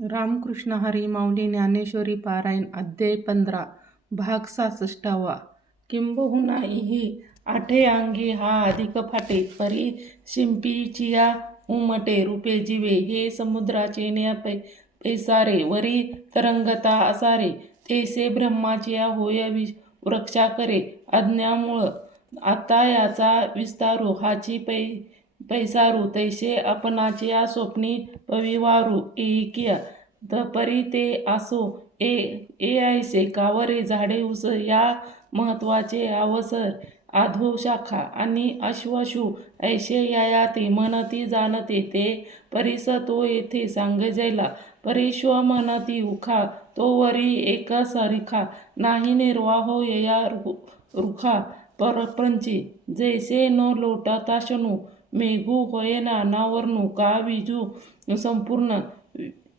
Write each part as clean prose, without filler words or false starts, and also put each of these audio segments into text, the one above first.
रामकृष्ण हरी माऊली ज्ञानेश्वरी पारायण अध्याय 15 भाग 66. किंबहुनाही आठे अंगी हा अधिक फाटे, परी शिंपीचिया उमटे रूपे जीवे. हे समुद्राचे न्या पैसारे, वरी तरंगता असारे. तैसे ब्रह्माचिया होय वृक्षाकरे, अज्ञामूळ आता याचा विस्तारू. हाची पैसारू, तैसे आपणाचिया स्वप्नी पविवारू ऐकिया. परी ते आसो ए ऐसे कावरे झाडे उस, या महत्वाचे अवसर आधो शाखा आणि अश्वशू ऐसे यायाती म्हणती जाणते ते. परीस तो येथे सांगजैला, परीश्व म्हणती उखा तो वरी एक सरिखा. नाही निर्वाहो यया रुखा परपंची, जैसे न लोटताशनू मेघू होयना नावर्णू. का विजू संपूर्ण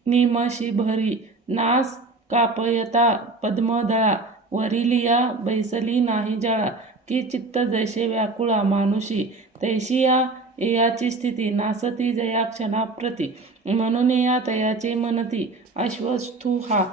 निमशिभरी, नास कापयता पद्मदळा. वरिलिया बैसली नाही जळा, की चित्त जैसे व्याकुळा मानुषी. तैशी या एयाची स्थिती, नासती जया क्षणाप्रती. म्हणून या तयाचे म्हणती अश्वस्थू हा.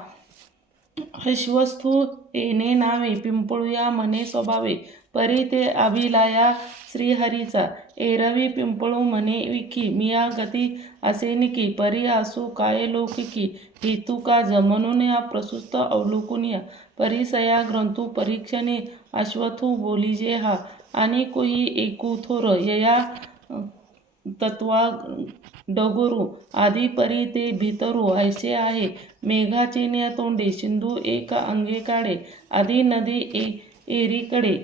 अश्वस्थू येणे नावे, पिंपळूया म्हणे स्वभावे. परी ते अभिलाया श्रीहरीचा, एरवी पिंपळू म्हणे विखी. मिया गती असेनिकी, परी असू काय लौकिकी. हेतू काज म्हणून या प्रसूत अवलोकुनिया. परीसया ग्रंथू परीक्षणे अश्वथू बोलिजे हा. आणि कोई एकू थोर यया तत्वा डगोरू. आधी परी ते भितरू ऐसे आहे, मेघाचे न्या तोंडे सिंधू एक अंगे काढे. आधी नदी एरीकडे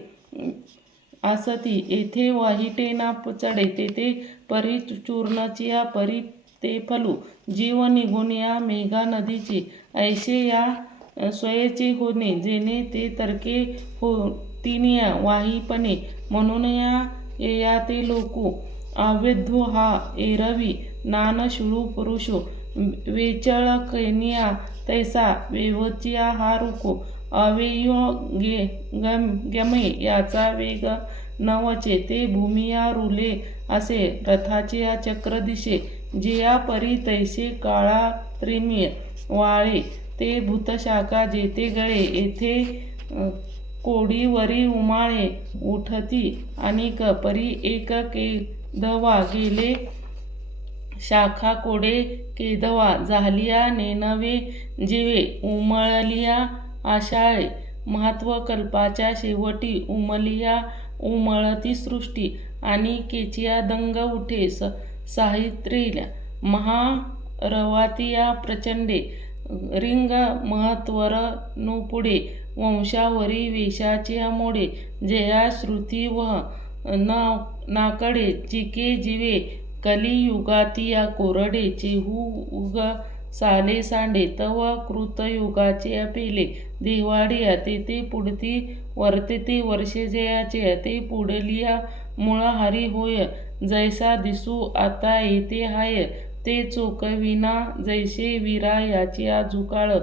आसती, येथे वाहिटे ना चढे. तेथे परी चूर्णचिया, परी ते फलू. जीव निघून या मेघा नदीचे, ऐसे या स्वयचे होणे. जेणे ते तरके होतीनिया वाहीपणे, म्हणून या ते लोकू. अवेद्धू हा एरवी नान शिळू पुरुषो, वेचळकनिया तैसा वेवचिया हा रुको. अवेयो गमे याचा वेग नवचे, ते भूमिया रुले असे रथाचे चक्र दिशे. जिया परी तैसे काळा त्रिमिय वाळे, ते भूतशाखा जेथे गळे. येथे कोडी वरी उमाळे उठती अनिक, परी एक केदवा गेले शाखा कोडे केदवा. झालिया नेनवे जीवे, उमळलिया आषाढे. महत्व कल्पाच्या शेवटी उमलिया उमळती सृष्टी. आणि केचिया दंग उठे साहित्रीला, महारवातिया प्रचंडे. रिंग महत्वर नुपुढे, वंशावरी वेशाचिया मोडे. जया श्रुती वह नाकडे, चिके जीवे कलियुगातिया कोरडे. चेहू उग साले सांडे, तव कृतयुगाचे पेले. देवाडिया तेथे पुढती वर्तेते वर्षे जयाचे, ते पुढलिया मूळ हरी होय. जैसा दिसू आता येते हाय, ते चोकविना जैसे वीरा याचिया झुकाळ.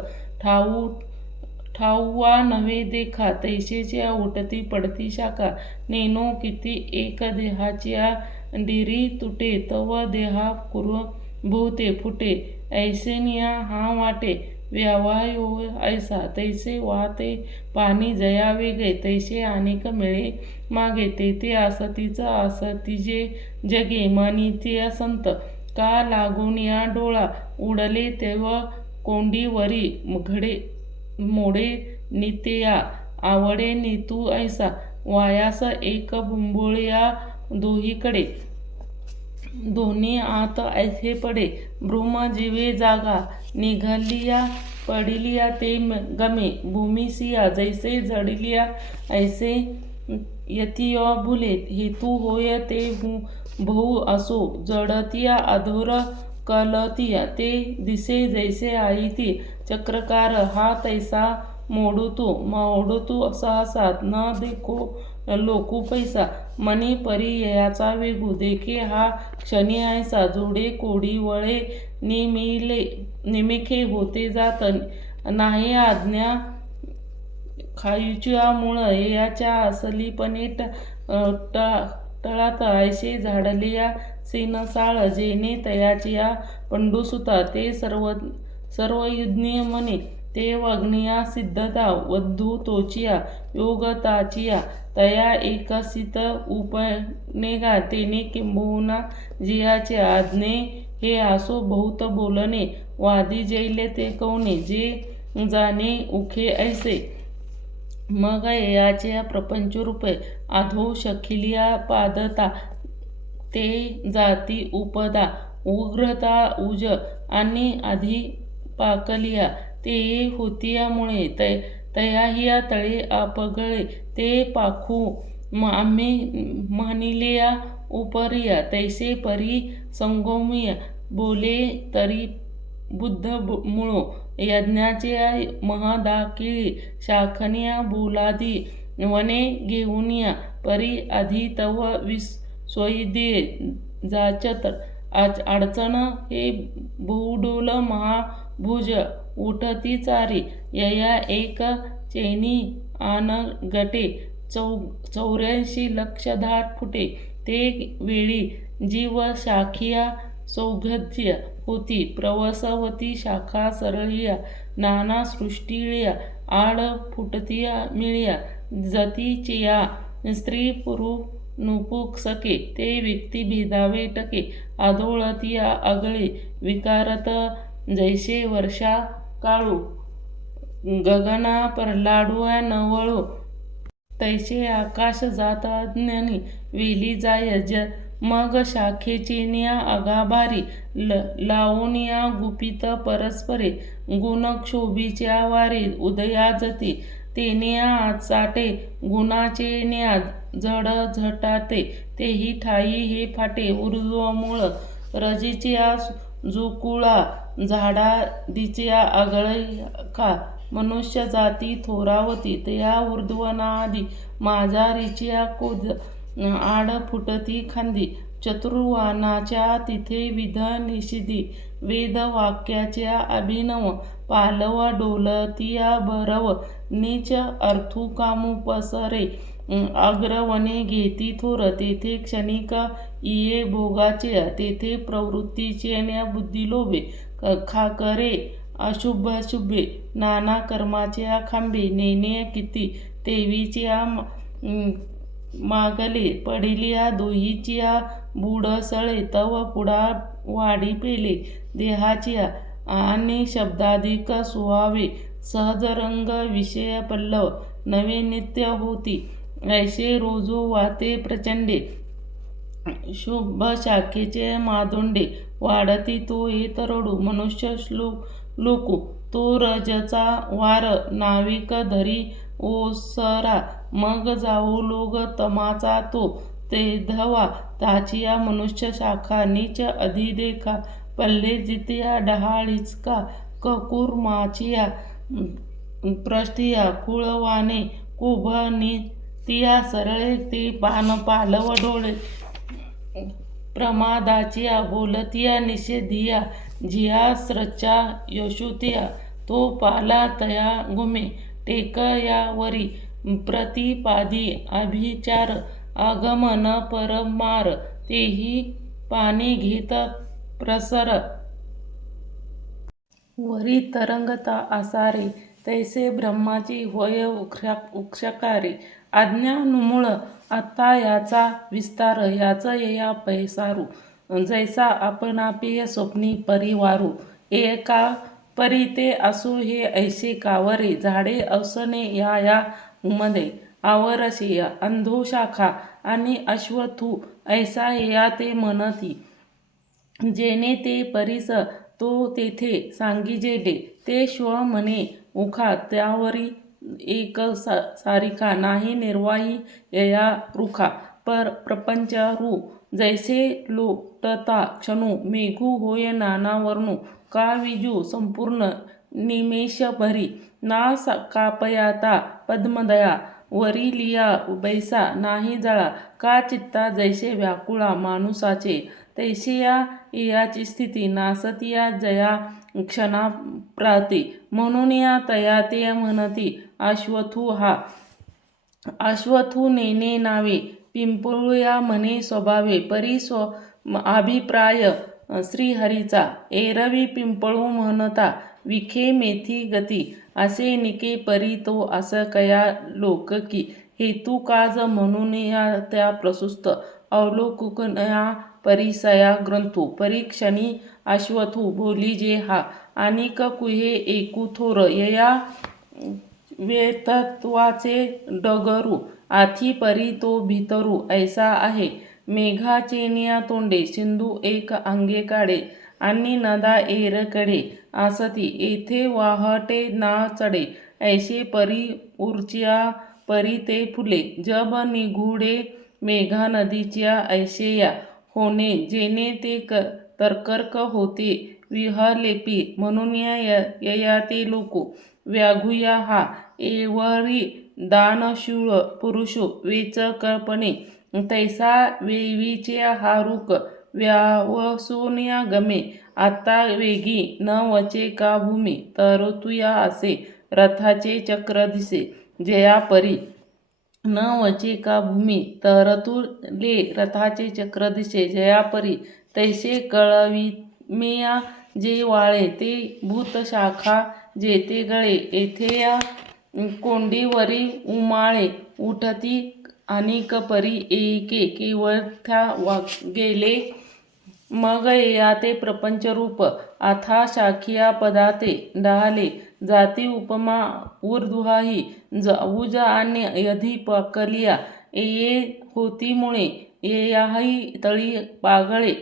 ठाऊवा नव्हे देखा, तैसेच्या उठती पडती शाखा. नेनो किती एक देहाचिया डिरी तुटे, तव देहा कुरभोवते फुटे. ऐसेनिया हा वाटे व्यावायो ऐसा, तैसे वाहते पाणी जया वेगे. तैसे अनेक मिळे मागे, तेथे असतीच असतीजे जगे. म्हणिते संत, का लागून या डोळा. उडले तेव कोंडी वरी, घडे मोडे नित्या. आवडे नीतू ऐसा, वायास एक बुंबुळया दोहीकडे. दोन्ही आत ऐसे पडे, भ्रूम जीवे जागा. निघालिया पडिलिया ते गमे, भूमिसिया जैसे जडिलिया ऐसे यतिया भुले. हेतू होय ते बहु असो, जडतिया अधोर कलतिया. ते दिसे जैसे आयती चक्रकार, हा तैसा मोडतो सहसा. न देखो लोकू पैसा, मनी परी ययाचा वेगू. देखे हा क्षणी ऐसा, जोडे कोडी वळे निमिखे होते जात. नाही आज्ञा खायूच्या मूळ, ययाच्या असलीपणे तळात ऐसे झाडलिया सीनसाळ. जेणे तयाचिया पंडूसुता, ते सर्व युज्ञ म्हणे ते वग्निया सिद्धता वधू तोचिया योगताचिया तया एकसित उपनेगा तेने किंबहुना जियाचे आज्ञे हे आसो बहुत बोलणे वादी जैले ते कवने जे जाणे उखे ऐसे मग याचे प्रपंचरूपे आधो शखिलिया पादता ते जाती उपदा उग्रता उज आणि आधी पाकलिया ते होतियामुळे तयाहिया तळे अपगळे ते पाखू आम्ही म्हणिलिया उपरिया तैसे परी संगोमिया बोले तरी बुद्ध मुळो यज्ञाच्या महदाकिळी शाखनिया बोलादी वने घेऊनिया परी आधी तव सोयीदे जाचत अडचण हे बहुडोल महाभुज उठती चारी यया एक चैनी आन गटे 84 लक्ष धाट फुटे ते वेळी जीव शाखिया सौगध्य होती प्रवसवती शाखा सरळिया नाना सृष्टिळिया आड फुटतिया मिळिया जतीचिया स्त्री पुरुष नुपुक सके ते व्यक्ती भेदावे टके आदोळतिया आगळे विकारत जैसे वर्षा काळू गगना परलाडू नवळो तैसे आकाश जात अज्ञानी वेली जाय मग शाखेचेनिया आगाभारी लावूनिया गुपित परस्परे गुणक्षोभीच्या वारे उदयाजते तेनिया चाटे गुणाचेनिया जड झटाते तेही ठाई हे फाटे ऊर्ध्वमूळ रजीचिया जुकुळा झाडादीच्या आगळका मनुष्य जाती थोरावती तया ऊर्ध्वनादी माझारीचिया कोद आड फुटती खांदी चतुर्वानाच्या तिथे विध निषिधी वेद वाक्याच्या अभिनव पालव डोलतिया भरव नीच अर्थुकामू पसरे अग्रवने घेती थोर तेथे क्षणिक इये भोगाचे तेथे प्रवृत्तीचे बुद्धी लोभे खाकरे अशुभे नाना कर्माच्या खांबे नेणे किती तेवीच्या मागले पडिलिया दोहीचिया बुडसळे तव पुढा वाढी पेले देहाचिया आणि शब्दाधिक सुहावे सहजरंग विषय पल्लव नवे नित्य होती ऐसे रोजो वाते प्रचंडे शुभ शाखेचे मादोंडे वाढती तो ये तरडू मनुष्य लोकू तो रजचा वार नाविक धरी ओसरा मग जाऊ लोग तमाचा तो ते धवा ताचिया मनुष्य शाखा नीच अधिदेखा पल्ले जितिया डहाळीचका ककुर्माचिया पृष्ठिया कुळवाने कुभनी तिया सरळे ते पान पालव डोळे प्रमादाचिया बोलतिया निषेधिया जिया स्रचा यशुतिया तो पाला तया गुमे टेकयावरी प्रतिपादी अभिचार आगमन परमार तेही पाणी घेत प्रसर वरी तरंगता आसारे तैसे ब्रह्माची होय उक्षकारे आज्ञानुमूळ आता याचा विस्तार याच या पैसारू जैसा आपणापेय स्वप्नी परिवारू एका परी ते असो हे ऐसे कावरे झाडे अवसने या उमदे आवरसे अंधो शाखा आणि अश्वथू ऐसा या ते म्हणती जेने ते परिस तो तेथे सांगिजेडे ते श्व म्हणे उखा त्यावरी एक सारिका नाही निर्वाही यया रुखा प्रपंच रू जैसे लोटता क्षणू मेघू होय नाना वर्णू का विजू संपूर्ण निमेष भरी ना कापयाता पद्मदया वरी लिया बैसा नाही जळा का चित्ता जैसे व्याकुळा माणुसाचे तैसिया याची स्थिती नासतिया जया क्षणाप्राती म्हणून या तया ते म्हणती अश्वथू हा अश्वथू नेने नावे पिंपळूया म्हणे स्वभावे परी अभिप्राय श्रीहरीचा एरवी पिंपळू म्हणता विखे मेथी गती असे निके परी तो असं कया लोक की हेतू काज म्हणून या त्या प्रशस्त अवलोकुकया परिसया ग्रंथू परीक्षणी अश्वथू बोली जे हा अनिक कुहे एकू थोर यया वेतत्वाचे डगरू आथी परी तो भितरू ऐसा आहे मेघाचेनिया तोंडे सिंधू एक अंगे काढे आणि नदा एरकडे आसती येथे वाहटे ना चढे ऐसे परी ऊर्च्या परी ते फुले जब निगुडे मेघा नदीच्या ऐशेया होणे जेणे ते तर्कर्क होते विहलेपी म्हणून यया ते लोको व्याघुया हा एवरी दानशूळ पुरुषो वेचकपणे तैसा वेवीचे हा रुक व्यावसोनिया गमे आता वेगी न वचे का भूमी तरतुया असे रथाचे चक्र दिसे जया परी न वचे का भूमी तरतुले रथाचे चक्र दिसे जया परी तैसे कळविमेया जे वाळे ते भूतशाखा जेते गळे येथे या कोंडीवरी उमाळे उठती अनेक परी एके केवळथ्या गेले मग या ते प्रपंच रूप अथा शाखिया पदाते डहाले जाती उपमा ऊर्ध्वाही उज आणि यधी पकलिया ये होती मुळे येयाही तळी पागळे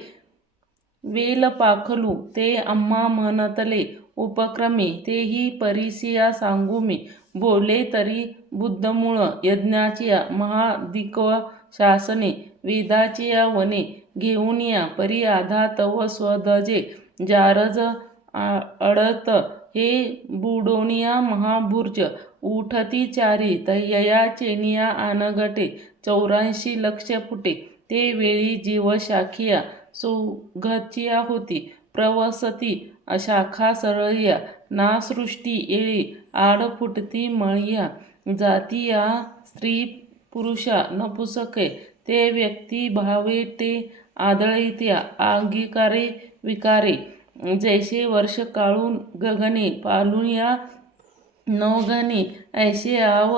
वेल पाखलू ते आम्हा म्हणतले उपक्रमी तेही परिसिया सांगू मी बोले तरी बुद्धमूळ यज्ञाचिया महादिक्व शासने वेदाचिया वने घेऊन या परी आधा तव स्वदजे जारज अडत हे बुडोनिया महाभुर्ज उठती चारी तय्या चेनिया आनगटे 84 लक्ष फुटे ते वेळी जीवशाखिया सुगचिया होती प्रवसती शाखा सरळिया ना सृष्टी येळी आड फुटती मळिया जातीया स्त्री पुरुषा नपुसके ते व्यक्ती भावे ते आदळित्या अंगीकारे विकारे जैसे वर्ष काळून गगने पालून या नवगणे ऐसे आव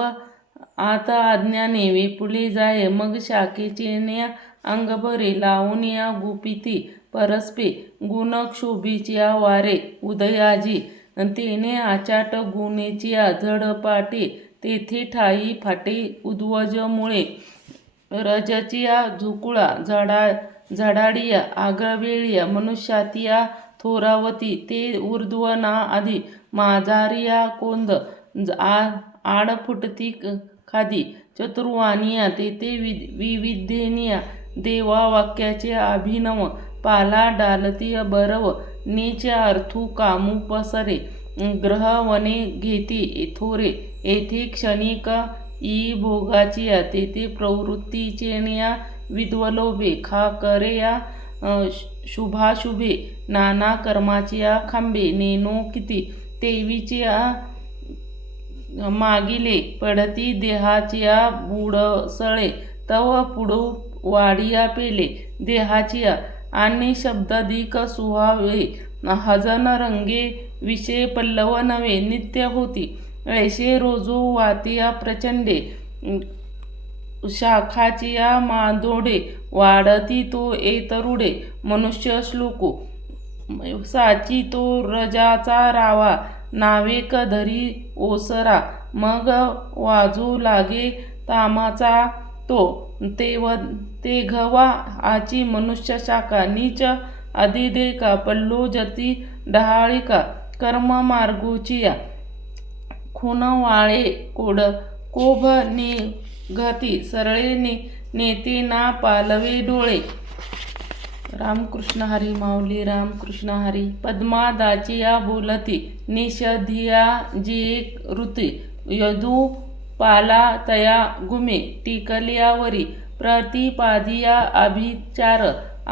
आता आज्ञाने विपुले जाय मग शाखेचेन्या अंगभरे लावून या गुपिती परस्पे गुणक्षोभीच्या वारे उदयाजी तेने आचाट गुणेचिया झडपाटे तेथे ठाई फाटे उद्वज मुळे रजचिया झुकुळा झडाडिया आगळवेळिया मनुष्यातिया थोरावती ते ऊर्ध्व ना आधी माझारिया कोंद आडफुटती खादी चतुर्वानिया तेथे विविधेनिया देवा वाक्याचे अभिनव पाला डालतीय बरव नीच अर्थू कामू पसरे ग्रह वने घेती थोरे येथे क्षणिक ई भोगाचिया तेथे प्रवृत्तीचेनिया विद्वलोभे खा करे या शुभाशुभे नाना कर्माचिया खांबे नेनो किती तेवीचिया मागिले पडती देहाचिया बुडसळे तव पुढो वाडिया पेले देहाचिया आणि शब्दाधिक सुहावे हजन रंगे विषय पल्लव नवे नित्य होती ऐसे रोजो वातिया प्रचंडे शाखाचिया मादोडे वाढती तो एतरुडे मनुष्य श्लोको साची तो रजाचा रावा नावेक धरी ओसरा मग वाजू लागे तामाचा तो तेघवा आची मनुष्य शाखा नीच अधिदेका पल्लो जती डहाळिका कर्म मार्गोचिया खून वाळे कोभ निघती सरळे नेते ना पालवे डोळे. रामकृष्ण हरी माऊली रामकृष्ण हरी. पद्मादाचिया बोलती निषधिया जी ऋती यदू पाला तया गुमे टिकल्यावरी प्रतिपादिया अभिचार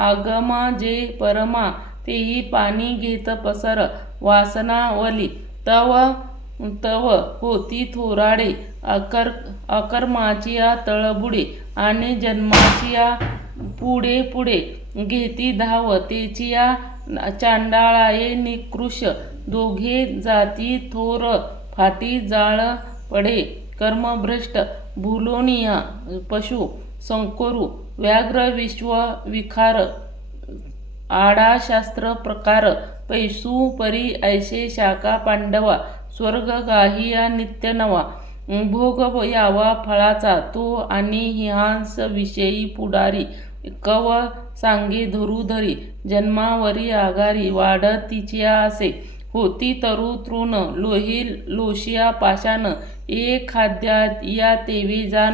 आगम जे परमा तेही पाणी घेत पसर वासनावली तव होती थोराडे अकर्माचिया तळबुडे आणि जन्माचिया पुढे पुढे घेती धाव तेचिया चांडाळाये निकृश दोघे जाती थोर फाटी जाळ पडे कर्मभ्रष्ट भुलोनिया पशु संकोरू व्याघ्र विश्व विखार आडा शास्त्र प्रकार पैसू परी ऐसे शाखा पांडवा स्वर्ग गाहिया नित्य नवा भोग यावा फळाचा तो आणि हिंहास विषयी पुढारी कव सांगे धरुधरी जन्मावरी आगारी वाढत तिच्या असे होती तरु तृण लोही लोशिया पाषाण एक खाद्या या तेवी जाण